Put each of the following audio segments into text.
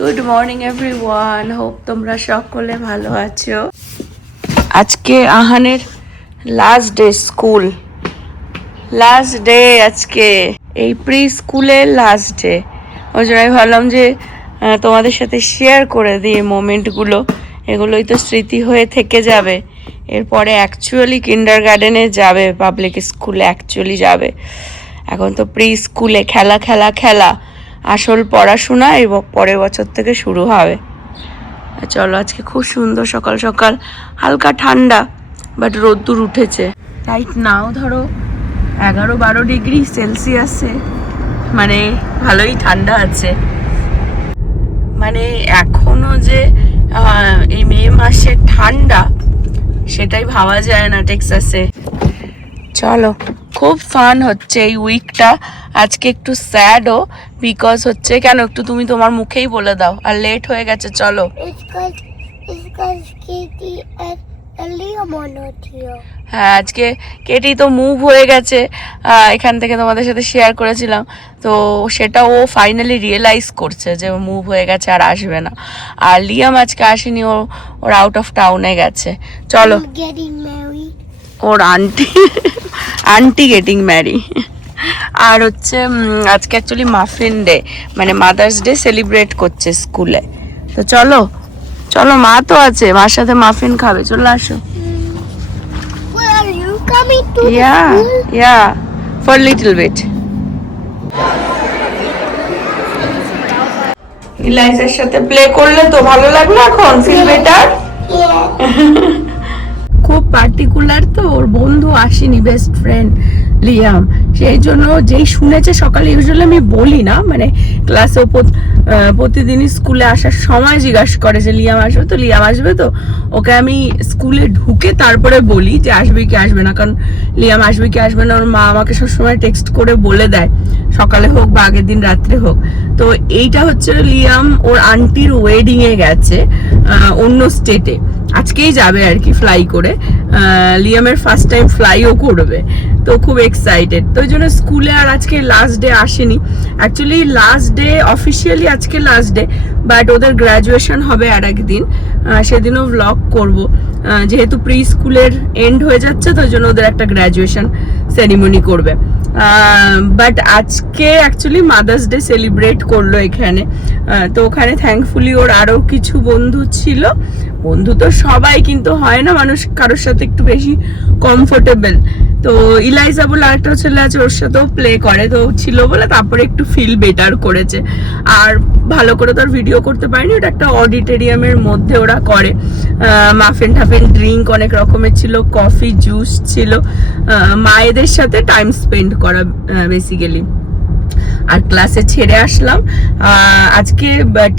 Good morning everyone, hope তোমরা সকলে ভালো আছো। আজকে আহানের last day school, last day আজকে এই প্রি স্কুলের লাস্ট ডে। ওই জন্য আমি ভাবলাম যে তোমাদের সাথে শেয়ার করে দিই মোমেন্টগুলো, এগুলোই তো স্মৃতি হয়ে থেকে যাবে। এরপরে অ্যাকচুয়ালি কিন্ডার গার্ডেনে যাবে, পাবলিক স্কুলে অ্যাকচুয়ালি যাবে। এখন তো প্রি স্কুলে খেলা খেলা খেলা, আসল পড়াশোনা এবং পরের বছর থেকে শুরু হবে। চলো, আজকে খুব সুন্দর সকাল সকাল, হালকা ঠান্ডা বাট রোদ্দুর উঠেছে। রাইট নাও ধরো 11-12 ডিগ্রি সেলসিয়াসে, মানে ভালোই ঠান্ডা আছে। মানে এখনো যে এই মে মাসে ঠান্ডা সেটাই ভাবা যায় না টেক্সাসে। চলো, খুব ফান হচ্ছে এই উইকটা। আজকে একটু স্যাডও, বিকজ হচ্ছে কেন একটু তুমি তোমার মুখেই বলে দাও, আর লেট হয়ে গেছে। চলো, হ্যাঁ আজকে কেটি তো মুভ হয়ে গেছে এখান থেকে, তোমাদের সাথে শেয়ার করেছিলাম। তো সেটা ও ফাইনালি রিয়েলাইজ করছে যে ও মুভ হয়ে গেছে আর আসবে না। আর লিয়াম আজকে আসেনি, ওর আউট অফ টাউনে গেছে। চলো, ওর আন্টি গেটিং ম্যারি। আর হচ্ছে আজকে অ্যাকচুয়ালি মাফিন ডে, মানে মাদার্স ডে সেলিব্রেট করছে স্কুলে। তো চলো চলো, মা তো আছে, মার সাথে মাফিন খাবে। চলে আসো। Yeah, for a little bit. ইলাইজার সাথে প্লে করলে তো ভালো লাগলো, এখন ফিল বেটার। খুব পার্টিকুলার তো, ওর বন্ধু আসেনি, বেস্ট ফ্রেন্ড লিয়াম, সেই জন্য যেই শুনেছে সকালে, ইউজুয়ালি আমি বলি না, মানে ক্লাসে প্রতিদিনই স্কুলে আসার সময় জিজ্ঞাসা করে যে লিয়াম আসবে তো, লিয়াম আসবে তো। ওকে আমি স্কুলে ঢুকে তারপরে বলি যে আসবে কি আসবে না, কারণ লিয়াম আসবে কি আসবে না ওর মা আমাকে সবসময় টেক্সট করে বলে দেয়, সকালে হোক বা আগের দিন রাত্রে হোক। তো এইটা হচ্ছে লিয়াম ওর আন্টির ওয়েডিং এ গেছে অন্য স্টেটে, আজকেই যাবে আর কি ফ্লাই করে। লিয়ামের ফার্স্ট টাইম ফ্লাইও করবে, তো খুব এক্সাইটেড। তো ওই জন্য স্কুলে আর আজকে লাস্ট ডে আসেনি। অ্যাকচুয়ালি লাস্ট ডে অফিসিয়ালি আজকে লাস্ট ডে, বাট ওদের গ্র্যাজুয়েশন হবে আর একদিন, সেদিনও ভ্লগ করব। যেহেতু প্রি স্কুলের এন্ড হয়ে যাচ্ছে, তো ওই জন্য ওদের একটা গ্র্যাজুয়েশন সেরিমনি করবে। বাট আজকে অ্যাকচুয়ালি মাদার্স ডে সেলিব্রেট করলো এখানে। তো ওখানে থ্যাঙ্কফুলি ওর আরও কিছু বন্ধু ছিল। বন্ধু তো সবাই, কিন্তু হয় না মানুষ কারোর সাথে একটু বেশি কমফোর্টেবল। তো ইলাইজা বলে আরেকটা ছেলে আছে, ওর সাথেও প্লে করে, তো ছিল বলে তারপরে একটু ফিল বেটার করেছে। আর ভালো করে তো আর ভিডিও করতে পারিনি, ওটা একটা অডিটোরিয়ামের মধ্যে ওরা করে। মাফিন টাফিন ড্রিঙ্ক অনেক রকমের ছিল, কফি জুস ছিল, মায়েদের সাথে টাইম স্পেন্ড করা বেসিক্যালি। আর ক্লাসে ছেড়ে আসলাম। আজকে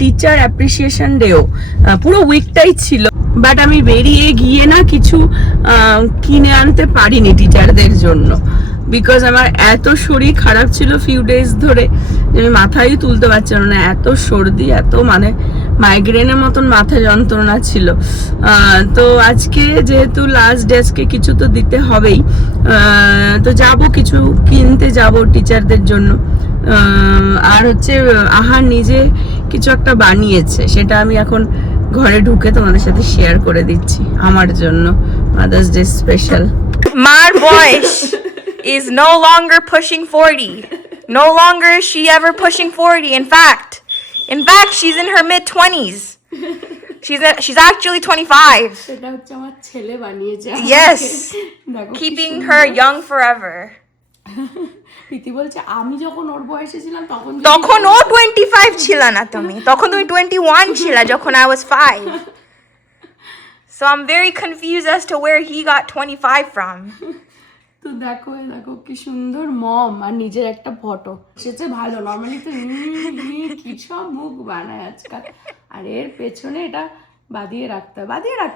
টিচার অ্যাপ্রিসিয়েশন ডেও পুরো উইকটাই ছিল, বাট আমি বেরিয়ে গিয়ে না কিছু কিনে আনতে পারিনি টিচারদের জন্য, বিকজ আমার এত শরীর খারাপ ছিল ফিউ ডেজ ধরে, আমি মাথায় তুলতে পারছিলাম না, এত সর্দি, এত মানে মাইগ্রেনের মতন মাথা যন্ত্রণা ছিল। তো আজকে যেহেতু লাস্ট ডে, আজকে কিছু তো দিতে হবেই, তো যাব, কিছু কিনতে যাব টিচারদের জন্য। আর হচ্ছে আহার নিজে কিছু একটা বানিয়েছে, সেটা আমি এখন ঘরে ঢুকে তোমাদের সাথে শেয়ার করে দিচ্ছি, আমার জন্য মাদার্স ডে স্পেশাল। মার বয়স is no longer pushing 40. No longer is she ever pushing 40. In fact, she's in her mid-20s. She's actually 25. সেটা হচ্ছে আমার ছেলে বানিয়েছে। Yes. Keeping her young forever. প্রীতি বলছে আমি যখন ওর বয়সে ছিলাম তখন ও 25 ছিল না, তখন তুমি 21 ছিলা যখন I was 5. So I'm very confused as to where he got 25 from. তো দেখো কি সুন্দর মম, আর নিজের একটা ফটো সেটা ভালো। নর্মালি তো কি সব মুখ বানায় আজকাল। আর এর পেছনে এটা বাঁধিয়ে রাখতে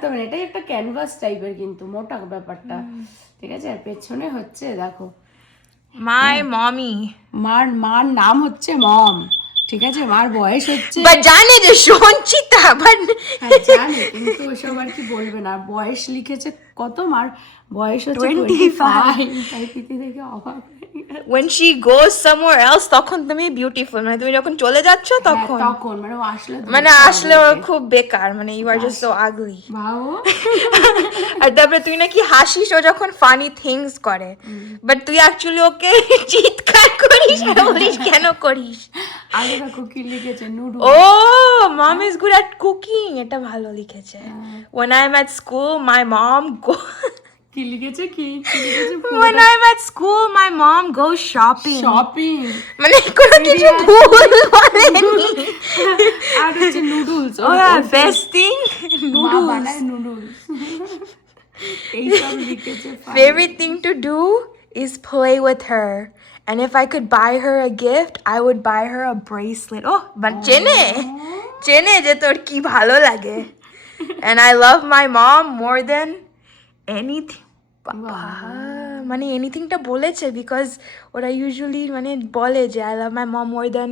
হবে, এটাই একটা ক্যানভাস টাইপের, কিন্তু মোটা ব্যাপারটা, ঠিক আছে। আর পেছনে হচ্ছে দেখো My mommy. মার নাম হচ্ছে মম, ঠিক আছে। মার বয়স হচ্ছে, জানে যে সঞ্চিতা, জানে, কিন্তু ওসব আর কি বলবে না। বয়স লিখেছে কত মার বয়স হচ্ছে 25 তাই প্রীতি দেখে অবাক হয়ে গেছে। When she goes somewhere else তখন তুমি বিউটিফুল, মানে তুমি যখন চলে যাচ্ছ তখন তখন মানে ও আসলে মানে ধরতে আসলে হবে ও ওকে। খুব বেকার, মানে ইউ আর জাস্ট সো আগলি। ভাবো আর তারপরে তুই নাকি হাসিস ও যখন ফানি থিংস করে, বাট তুই অ্যাকচুয়ালি ওকে চিৎকার করিস আর বলিস কেন করিস। আগে দেখো কি লিখেছে নুডু। ও mom is good at cooking, এটা ভালো লিখেছে। When I'm at school my mom go কি লিখেছে কি লিখেছে When I'm at school my mom goes shopping. Shopping মানে কোনো কিছু ভুল বলেনি। আর হচ্ছে noodles Oh yeah, best thing মা noodles. বানায় নুডলস এইসব লিখেছে Favorite thing to do is play with her. And if I could buy her a gift, I would buy her a bracelet. Oh, but চেনে যে তোর কি ভালো লাগে। And I love my mom more than anything. বাবা, মানে এনিথিংটা বলেছে because ওরা ইউজুয়ালি মানে বলে যে I love my mom more than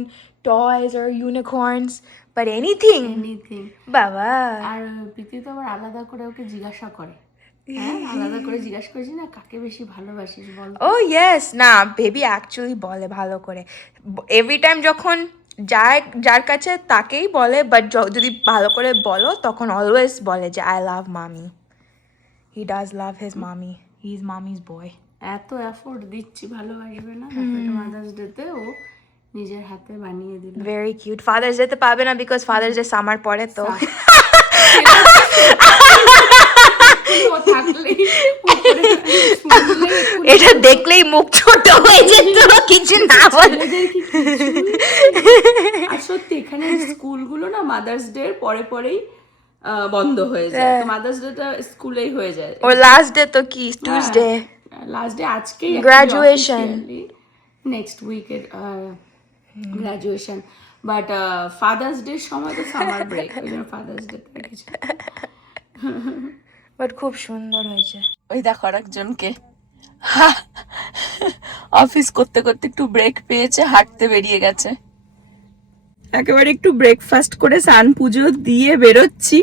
toys or unicorns, but anything anything. বাবা। আর প্রীতি তো আবার আলাদা করে ওকে জিজ্ঞাসা করে, হ্যাঁ আলাদা করে জিজ্ঞাসা করেছি না কাকে বেশি ভালোবাসিস বল। ও ইয়েস, না বেবি অ্যাকচুয়ালি বলে ভালো করে এভরি টাইম যখন যায় যার কাছে তাকেই বলে, বাট যদি ভালো করে বলো তখন অলওয়েজ বলে যে আই লাভ মামি। হি ডাজ লাভ হিজ মামি, হি ইজ মামিজ বয়। এত এফোর্ট দিচ্ছি ভালোবাসবে না, মাদার্স ডেতে ও নিজের হাতে বানিয়ে দিল। Very cute. ফাদার্স ডেতে পাবে না বিকজ ফাদার্স ডে সামার পরে তো। ও থাকলেই উপরে শুনলে এটা দেখলেই মুখ ছোট হয়ে যেত কিছু না বলে। ছেলেদের কি আর সত্যি এখানে স্কুলগুলো না মাদার্স ডে এর পরে পরেই বন্ধ হয়ে যায়, তো মাদার্স ডেটা স্কুলেই হয়ে যায়। ওর লাস্ট ডে তো কি টিউসডে, লাস্ট ডে আজকেই Graduation. নেক্সট উইকের গ্রাজুয়েশন, বাট ফাদার্স ডে সময় তো সামার ব্রেক, ওই জন্য ফাদার্স ডে রেখেছে। বাট খুব সুন্দর হয়েছে। ওই দেখো আর একজনকে অফিস করতে করতে একটু ব্রেক পেয়েছে, হাঁটতে বেরিয়ে গেছে। একেবারে একটু ব্রেকফাস্ট করে স্নান পুজো দিয়ে বেরোচ্ছি,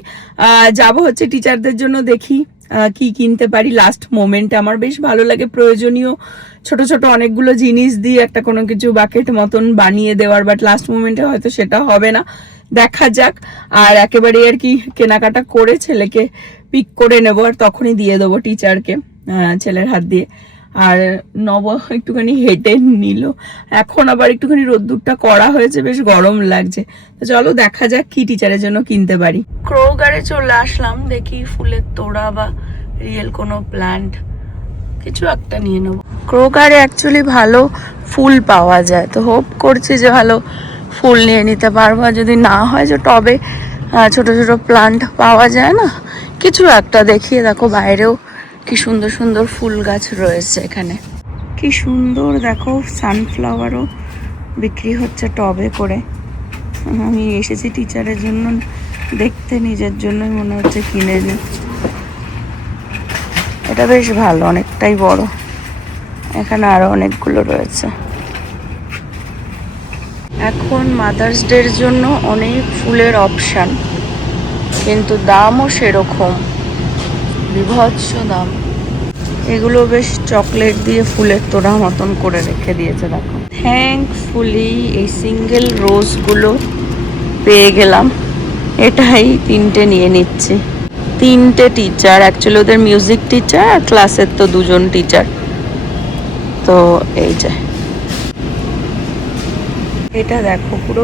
যাব হচ্ছে টিচারদের জন্য, দেখি কি কিনতে পারি লাস্ট মোমেন্টে। আমার বেশ ভালো লাগে প্রয়োজনীয় ছোট ছোট অনেকগুলো জিনিস দিয়ে একটা কোনো কিছু বাকেট মতন বানিয়ে দেওয়ার, বাট লাস্ট মোমেন্টে হয়তো সেটা হবে না, দেখা যাক। আর একেবারে আর কি কেনাকাটা করে ছেলেকে পিক করে নেবো আর তখনই দিয়ে দেবো টিচারকে ছেলের হাত দিয়ে। আর নব একটুখানি হেঁটে নিল, এখন আবার একটুখানি রোদ্দুরটা করা হয়েছে, বেশ গরম লাগছে। তো চলো দেখা যাক কি টিচারের জন্য কিনতে পারি। ক্রোগারে চলে আসলাম, দেখি ফুলের তোড়া বা রিয়েল কোনো প্ল্যান্ট কিছু একটা নিয়ে নেবো। ক্রোগারে অ্যাকচুয়ালি ভালো ফুল পাওয়া যায়, তো হোপ করছি যে ভালো ফুল নিয়ে নিতে পারবো। আর যদি না হয় যে টবে ছোট ছোট প্লান্ট পাওয়া যায় না, কিছু একটা দেখিয়ে দেখো বাইরেও কি সুন্দর সুন্দর ফুল গাছ রয়েছে এখানে, কি সুন্দর দেখো। সানফ্লাওয়ারও বিক্রি হচ্ছে টবে করে। আমি এসেছি টিচারের জন্য দেখতে, নিজের জন্যই মনে হচ্ছে কিনে নিই। এটা বেশ ভালো, অনেকটাই বড়, এখানে আরো অনেকগুলো রয়েছে। এখন মাদার্স ডের জন্য অনেক ফুলের অপশান, কিন্তু দামও সেরকম, বিভৎস দাম। এগুলো বেশ চকলেট দিয়ে ফুলের তোড়া মতন করে রেখে দিয়েছে দেখো। থ্যাঙ্কফুলি এই সিঙ্গেল রোজগুলো পেয়ে গেলাম, এটাই 3টে নিয়ে নিচ্ছি। 3টে টিচার, অ্যাকচুয়ালি ওদের মিউজিক টিচার আর ক্লাসের তো 2জন টিচার। তো এই যে এটা দেখো পুরো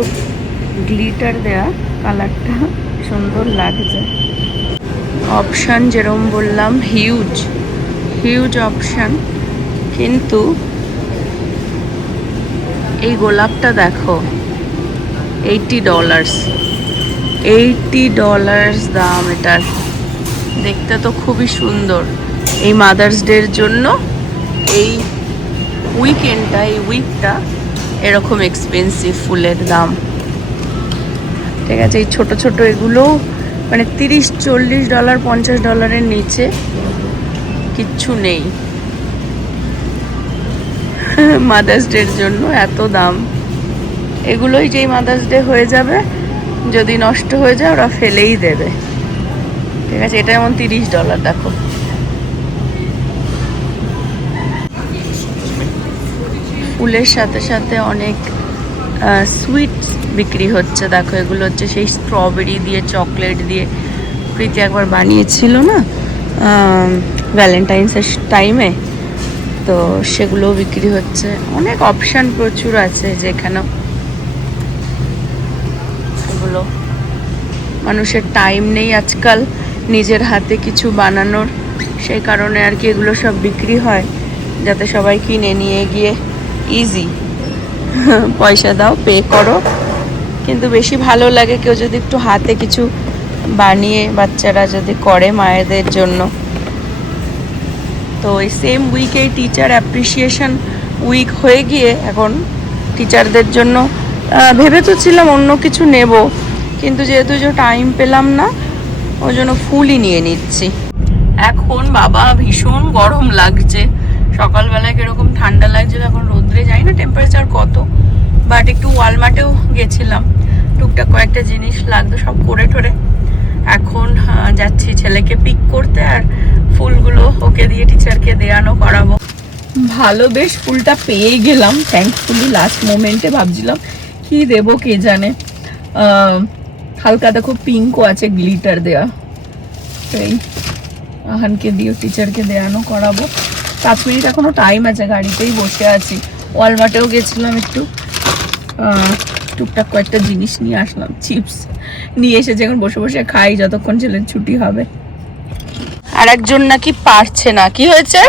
গ্লিটার দেয়া, কালারটা সুন্দর লাগছে। অপশান যেরকম বললাম হিউজ হিউজ অপশান, কিন্তু এই গোলাপটা দেখো $80 দাম এটার। দেখতে তো খুবই সুন্দর। এই মাদার্স ডের জন্য এই উইকটা এরকম এক্সপেন্সিভ ফুলের দাম। ঠিক আছে, এই ছোট ছোট এগুলো মানে $30-40 $50 নিচে কিচ্ছু নেই। মাদার্স ডের জন্য এত দাম। এগুলোই যেই মাদার্স ডে হয়ে যাবে, যদি নষ্ট হয়ে যায় ওরা ফেলেই দেবে। ঠিক আছে, এটা যেমন $30 দেখো, ফুলের সাথে সাথে অনেক সুইটস বিক্রি হচ্ছে। দেখো এগুলো হচ্ছে সেই স্ট্রবেরি দিয়ে, চকলেট দিয়ে প্রীতি একবার বানিয়েছিল না ভ্যালেন্টাইন্সের টাইমে, তো সেগুলো বিক্রি হচ্ছে। অনেক অপশান প্রচুর আছে যেখানেও। এগুলো মানুষের টাইম নেই আজকাল নিজের হাতে কিছু বানানোর, সেই কারণে আর কি এগুলো সব বিক্রি হয়, যাতে সবাই কিনে নিয়ে গিয়ে ইজি পয়সা দাও, পে করো। কিন্তু বেশি ভালো লাগে কেউ যদি একটু হাতে কিছু বানিয়ে বাচ্চারা যদি করে মায়েদের জন্য। তো এই সেম উইকে টিচার অ্যাপ্রিসিয়েশন উইক হয়ে গিয়ে এখন টিচারদের জন্য ভেবে তো ছিলাম অন্য কিছু নেব, কিন্তু যেহেতু টাইম পেলাম না ওই জন্য ফুলই নিয়ে নিচ্ছি। এখন বাবা ভীষণ গরম লাগছে, সকালবেলায় কিরকম ঠান্ডা লাগছিল, এখন রোদ্রে যাই না টেম্পারেচার কত, বাট একটু ওয়ালমার্টেও গেছিলাম, টুকটাক কয়েকটা জিনিস লাগতো সব করে টোরে। এখন যাচ্ছি ছেলেকে পিক করতে, আর ফুলগুলো ওকে দিয়ে টিচারকে দেয়ানো করাবো। ভালো বেশ ফুলটা পেয়ে গেলাম থ্যাঙ্কফুলি। লাস্ট মোমেন্টে ভাবছিলাম কি দেবো কে জানে, হালকা দেখো পিঙ্কও আছে গ্লিটার দেয়া, এই আহানকে দিয়ে টিচারকে দেয়ানো করাবো। 5 মিনিট এখনো টাইম আছে, গাড়িতেই বসে আছি। ওয়ালমার্টেও গেছিলাম একটু, টুকটাক কয়েকটা জিনিস নিয়ে আসলাম, চিপস নিয়ে এসেছে, এখন বসে বসে খাই যতক্ষণ ছেলের ছুটি হবে। আর একজন নাকি পারছে না, কি হয়েছে?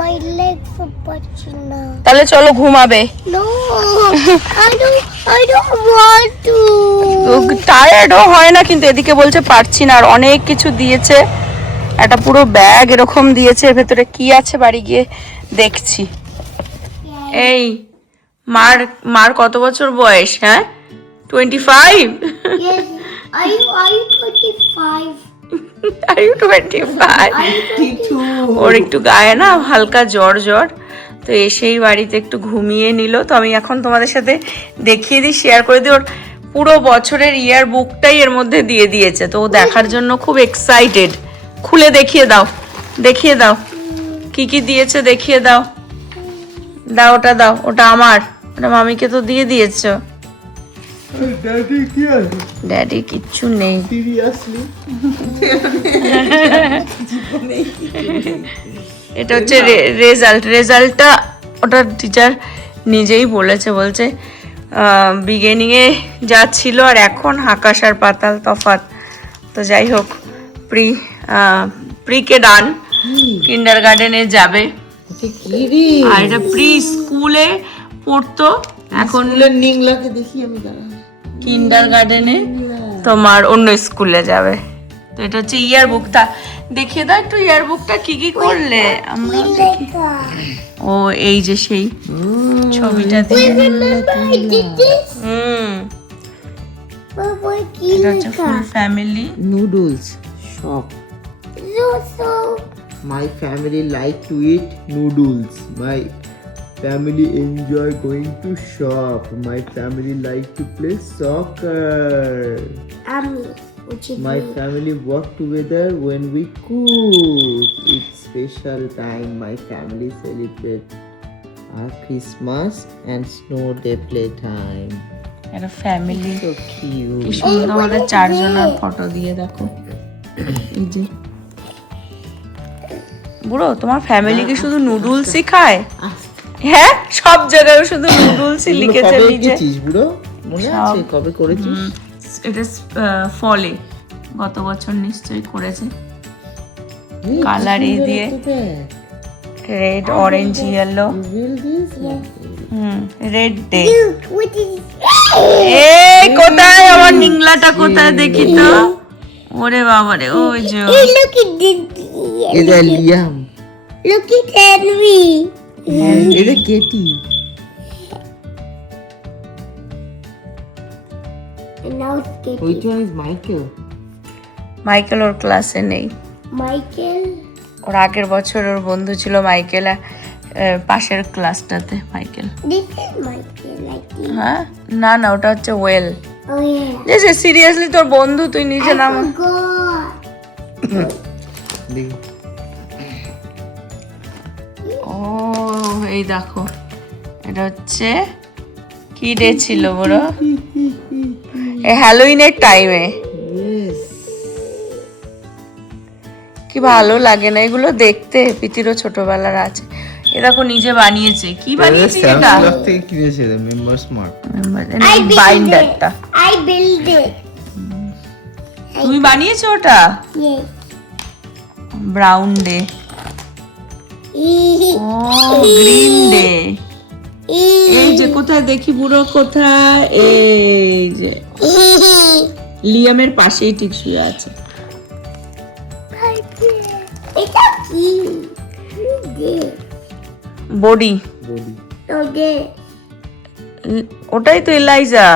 My legs are patching now. তাহলে চলো ঘুমাবে। No, I don't want to. টায়ার্ডও হয় না, কিন্তু এদিকে বলছে পারছি না। আর অনেক কিছু দিয়েছে, একটা পুরো ব্যাগ এরকম দিয়েছে, এর ভেতরে কি আছে বাড়ি গিয়ে দেখছি। এই মার কত বছর বয়স? হ্যাঁ 25? Yes, are you 25? Are you 25? ওর একটু গায়ে না হালকা জ্বর, তো এসেই বাড়িতে একটু ঘুমিয়ে নিল। তো আমি এখন তোমাদের সাথে দেখিয়ে দিই, শেয়ার করে দিই। ওর পুরো বছরের ইয়ার বুকটাই এর মধ্যে দিয়ে দিয়েছে, তো ও দেখার জন্য খুব এক্সাইটেড। খুলে দেখিয়ে দাও কি কি দিয়েছে, দেখিয়ে দাও। ওটা দাও, ওটা আমার, ওটা মামিকে তো দিয়ে দিয়েছো। ড্যাডি কিচ্ছু নেই। এটা হচ্ছে রেজাল্টটা ওটা টিচার নিজেই বলছে বিগিনিংয়ে যা ছিল আর এখন আকাশ আর পাতাল তফাৎ। তো যাই হোক, প্রিকে ডান, কিন্ডার গার্ডেনে যাবে। আর এটা প্রি স্কুলে পড়তো, এখন নিংলাকে দেখি আমি, কিন্ডার গার্ডেনে তোমার অন্য স্কুলে যাবে। তো এটা হচ্ছে ইয়ার বুকটা, দেখিয়ে দাও একটু ইয়ার বুকটা কি কি করলে আমরা দেখি। ও এই যে সেই ছবিটা দিয়ে, Remember I did this? এটা হচ্ছে full family noodles shop. So, My family like to eat noodles. My family enjoy going to shop. My family like to play soccer. which is My family work together when we cook. It's special time. My family celebrate our Christmas and snow day playtime. এটা family. So cute. কি সুন্দর আমাদের 4 জনের photo দিয়ে দেখো। এই যে বুড়ো, তোমার ফ্যামিলি কি শুধু নুডলসই খায়? হ্যাঁ, সব জায়গায় শুধু নুডলসই লিখেছে কবে নিচে। এঁকেছিস বুড়ো? মনে আছে কবে করেছিস? এটা ফলে গত বছর নিশ্চয়ই করেছে, কালারি দিয়ে, red orange yellow, red day. what is এই কোথায় আমার নিংলাটা, কোথায় দেখি তো। ওরে বাবা রে, ওই যে Hey, look at this. এটা লিয়াম, Look at Henry. এটা Katie. And now it's getting Which one is Michael? Michael ওর ক্লাসে নেই। Michael. ওর আগের বছর ওর বন্ধু ছিল মাইকেল, পাশের ক্লাসটাতে Michael. This is Michael, I think. হ্যাঁ না না, ওটা হচ্ছে ওয়েল। Oh yeah. যে সিরিয়াসলি তোর বন্ধু, তুই নিজে নাম। God. দেখি। ও এই দেখো এটা হচ্ছে কি ডে ছিল বড়? হ্যালোইনের টাইমে। Yes. কি ভালো লাগে না এগুলো দেখতে? পিতিরও ছোটবেলার আছে। এ দেখো নিজে বানিয়েছে। কি বানিয়েছে এটা? Samsung থেকে কিনেছে মেম্বার স্মার্ট। বাইন্ডারটা I build it. তুমি বানিয়েছো ওটা? Yes. ব্রাউন ডে, ও গ্রিন ডে। এই যে কোথায় দেখি বুড়ো, কোথায়? এই যে লিয়ামের পাশেই ঠিক শুয়ে আছে। এটা কি? Body, body. ওকে। ওটাই তো এলাইজা।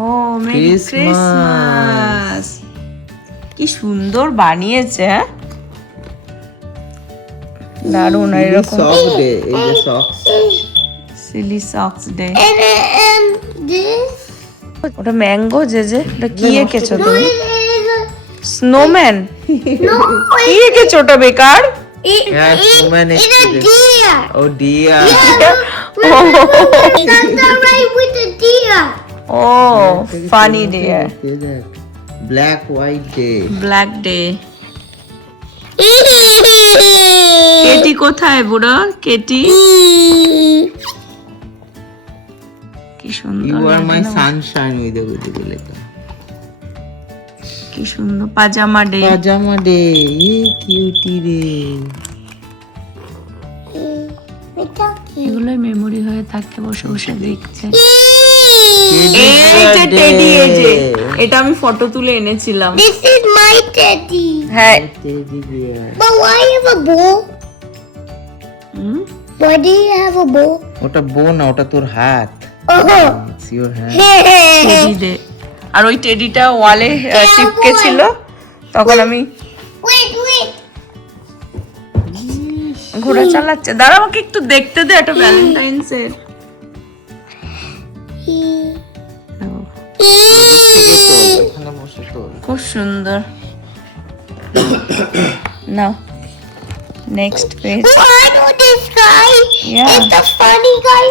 ও মেরি Christmas. ক্রিসমাস। কি সুন্দর বানিয়েছে, হ্যাঁ দারুণ। এরকম সক ডে, এই যে socks. Silly socks day. And this. ওটা ম্যাঙ্গো যে ওটা কি এঁকেছো No, তুমি? it is a, snowman. no, কি এঁকেছো ওটা বেকার? Yeah, snowman it's a is- deer. Oh dear. Santa right with the deer. ও funny day, black white day. Black day. Katie কোথায় বুড়ো? কেটি কি সুন্দর ইউ আর লাগে মাই না? সানশাইন উইথ দ্য লেখা। কি সুন্দর পাজামা ডে। পাজামা ডে, এ কিউটি রে। এগুলোই মেমোরি হয়ে থাকে বসে বসে দেখতে। Teddy's এই যে টেডি, এই যে birthday. এটা আমি ফটো তুলে এনেছিলাম। This is my teddy. হ্যাঁ Teddy bear. But why you have a bow? Hmm, Why do you have a bow? ওটা বো না, ওটা তোর হাত। Oh. It's your hand. Teddy day. আর ওই টেডিটা ওয়ালে চিপকে ছিল, তখন আমি Wait, wait. ঘোড়া চালাচ্ছে। দাঁড়া আমাকে একটু দেখতে দে, এটা ভ্যালেন্টাইন্স এর। থেকে তোল, এখানে বসে তোল। খুব সুন্দর। নাও next page. I know this guy. Yeah. It's the funny guy.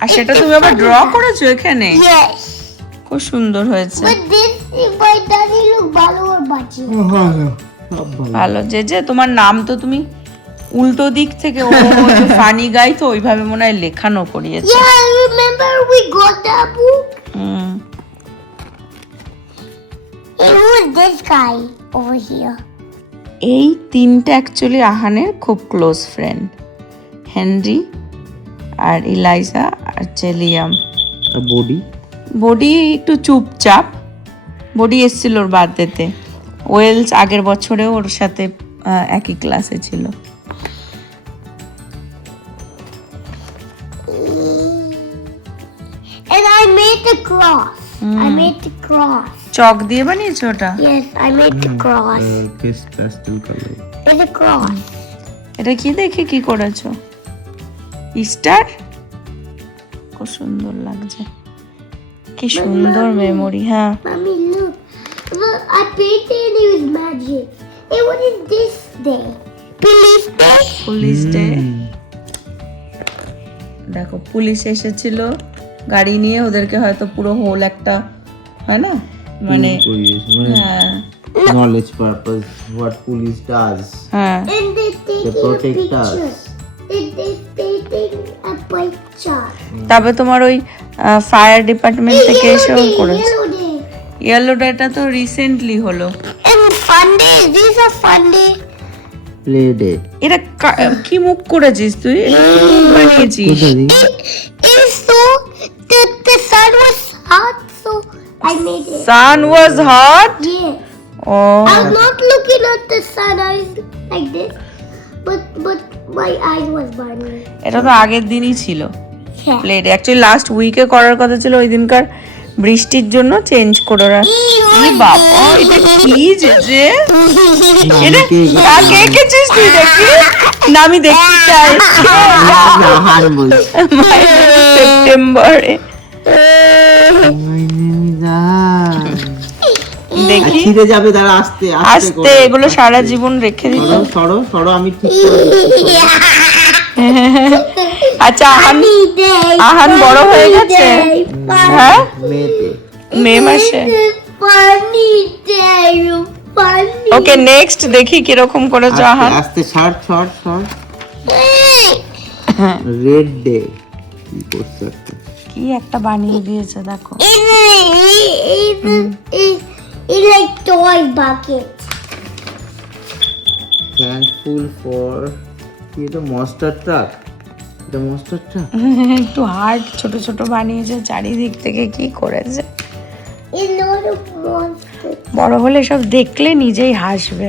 আর সেটা তুমি আবার ড্র করেছো এখানে? Yes. খুব সুন্দর হয়েছে। But this, but does he look ভালো or বাজে? ভালো, সব ভালো। ভালো। যে তোমার নাম তো তুমি উল্টো দিক থেকে ও ফানি গাই তো ওইভাবে মনে হয় লেখানো করিয়েছে। Yeah, I remember we got that book. Hmm, And who is this guy over here? এই তিনটা অ্যাকচুয়ালি আহানের খুব ক্লোজ ফ্রেন্ড, হেনরি আর ইলাইজা আর লিয়াম। আর বডি? বডি একটু চুপচাপ। বডি এসেছিল ওর বার্থডেতে। ওয়েলস আগের বছরেও ওর সাথে একই ক্লাসে ছিল। And I made the cross. I made the cross. চক দিয়ে বানিয়েছো ওটা? Yes, I made the cross. Pastel colour. It's a cross. এটা কি দেখে কি করেছো? ইস্টার? খুব সুন্দর লাগছে। কি সুন্দর মেমোরি। হ্যাঁ Mommy, look. Look, I painted and it was magic. And what is this day? Police day? Police day. দেখো পুলিশ এসেছিল গাড়ি নিয়ে, ওদেরকে হয়তো পুরো হোল একটা হয় না মানে হ্যাঁ knowledge purpose, what police does. হ্যাঁ And they take a protect picture. us. They take a picture. তবে তোমার ওই ফায়ার ডিপার্টমেন্ট থেকে এসেও Yellow day, করেছে। yellow day. ইয়েলো ডেটা তো রিসেন্টলি হলো। And fun day. These are fun day. Play day. এটা কি মুখ করেছিস তুই? এটা কি মুখ বানিয়েছিস? It's so the sun was hot, so I made it. Sun was hot. Yeah. ও I was not looking at the sun. I was like this, but my eyes was burning. এটা তো আগের দিনই ছিল Yeah. প্লেট। অ্যাকচুয়ালি লাস্ট উইকে করার কথা ছিল, ওই দিনকার বৃষ্টির জন্য চেঞ্জ করে ওরা। ই বাবা এটা কি যে এটা কাকে এঁকেছিস তুই? দেখি না আমি দেখতে চাই। আহার বলছি। সেপ্টেম্বরে My name is Ahan. দেখি ছিঁড়ে যাবে, দাঁড়া আস্তে আস্তে, এগুলো সারা জীবন রেখে দিতে। সরো সরো সরো, আমি ঠিক করে দিচ্ছি। আচ্ছা আহান বড় হয়ে গেছে, হ্যাঁ মেয়েতে মে মাসে। Funny day, funny. Okay next দেখি কিরকম করেছো আস্তে আহান। আস্তে সর সর সর। রেড ডে কি করছে একটা? কি একটা বানিয়ে দিয়েছে দেখো। It's like toy bucket. Thankful for কি, এটা মনস্টার ট্রাক, এটা মনস্টার ট্রাক। একটু হার্ট ছোট ছোট বানিয়েছে, চারিদিক থেকে কি করেছে। It's not a monster. বড় হলে সব দেখলে নিজেই হাসবে।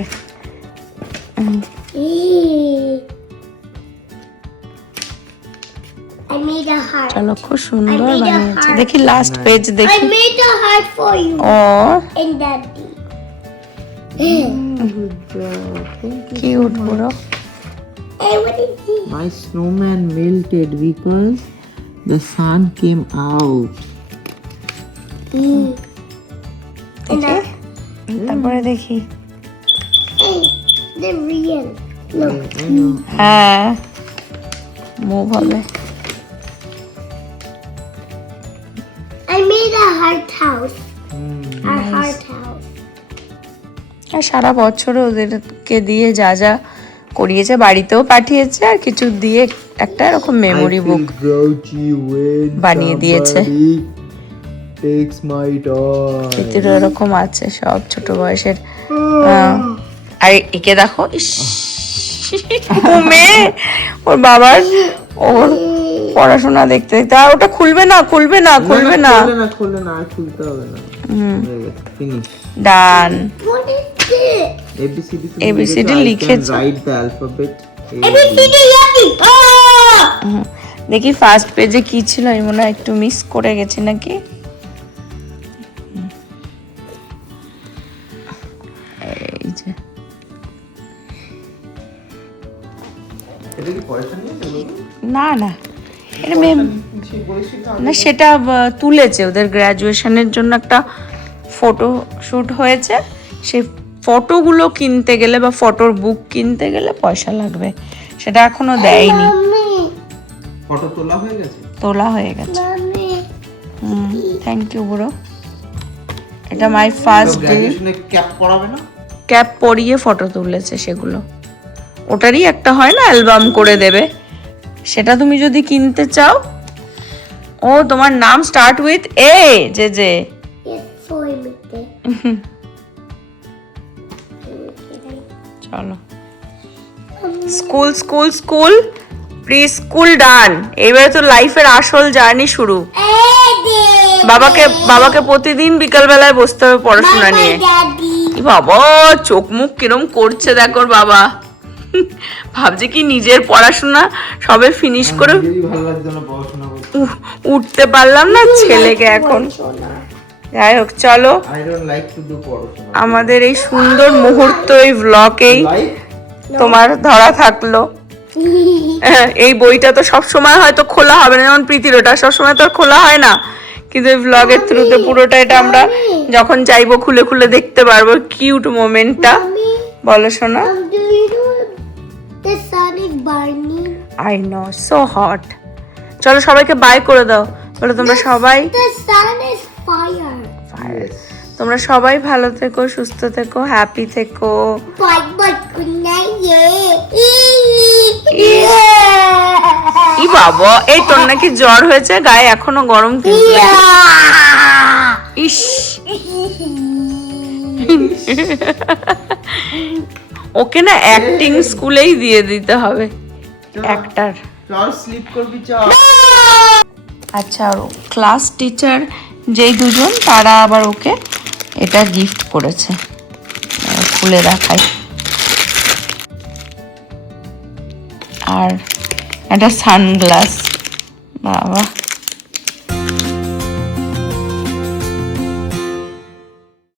I made a heart. চলো খুব সুন্দর I made a বানিয়েছে, heart. দেখি লাস্ট পেজ I দেখি। made a heart for you ও and daddy. কিউট পুরো। Hey, what is this? My snowman melted because the sun came out. দেখি তারপরে দেখি। Hey, they're real. Look. I know. হ্যাঁ move হবে। I made a heart house. A heart house. আর সারা বছর ওদেরকে দিয়ে যা যা করিয়েছে, বাড়িতেও পাঠিয়েছে, আর কিছু দিয়ে একটা এরকম memory I book feel grouchy when বানিয়ে দিয়েছে। somebody takes my toy. ভিতরে এরকম আছে সব ছোট বয়সের। আর একে দেখো, ইস ও মেয়ে, ওর বাবার ওর পড়াশোনা দেখতে দেখতে। আর ওটা খুলবে না খুলবে না খুলবে না। খুললে না খুললে না, আর খুলতে হবে না। Finish. Done. What is this? ABCD ABCD লিখেছে। Write the alphabet. ABCD yummy. Oh! দেখি ফার্স্ট পেজে কি ছিল, আমি মনে হয় একটু মিস করে গেছি নাকি। এই যে এটা কি পয়সা নিয়েছে বলুন? না না এটা না, সেটা তুলেছে ওদের গ্র্যাজুয়েশনের জন্য, একটা ফটো শ্যুট হয়েছে। সেই ফটোগুলো কিনতে গেলে বা ফটোর বুক কিনতে গেলে পয়সা লাগবে, সেটা এখনো দেয়নি। Mommy. ফটো তোলা হয়ে গেছে। তোলা হয়ে গেছে। Mommy. Thank you bro. এটা মাই ফার্স্ট ডে। গ্র্যাজুয়েশনে ক্যাপ পরাবে না? ক্যাপ পরিয়ে ফটো তুলেছে সেগুলো। ওটারই একটা হয় না অ্যালবাম করে দেবে, সেটা তুমি যদি কিনতে চাও। ও তোমার নাম স্টার্ট উইথ এ, যে যে Yes, soy mete. চলো school school school pre school done. এবারে তো লাইফের আসল জার্নি শুরু। বাবাকে প্রতিদিন বিকাল বেলায় বসতে হবে পড়াশোনা নিয়ে। Daddy. ই বাবা, চোখ মুখ কিরম করছে দেখো ওর বাবা। ভাবছে কি নিজের পড়াশোনা সবে ফিনিশ করে নিজেরই ভালো লাগছে না পড়াশোনা করতে। উঠতে পারলাম না, ছেলেকে এখন। যাই হোক চলো, I don't like to do পড়াশোনা। আমাদের এই সুন্দর মুহূর্ত এই ব্লগেই Like? তোমার ধরা থাকলো। এই বইটা তো সব সময় হয়তো খোলা হবে না, যেমন প্রীতির ওটা সবসময় তো আর খোলা হয় না, কিন্তু এই ব্লগের থ্রুতে পুরোটা এটা আমরা যখন চাইবো খুলে খুলে দেখতে পারবো। কিউট মোমেন্টটা। বলো শোনা। Do you know the sun is burning? I know, so hot. চলো সবাইকে বাই করে দাও, বলো তোমরা সবাই। The sun is fire. Yes. তোমরা সবাই ভালো থেকো, সুস্থ থেকো, হ্যাপি থেকো। Bye bye. Good night. ই বাবা, এই তোর নাকি জ্বর হয়েছে, গায়ে এখনো গরম কিন্তু। ইস, ওকে না অ্যাক্টিং স্কুলেই দিয়ে দিতে হবে, অ্যাক্টার। চল স্লিপ করবি চল। আচ্ছা, আর ক্লাস টিচার যেই দুজন, তারা আবার ওকে এটা গিফট করেছে, খুলে দেখাই। আর একটা সানগ্লাস, বাবা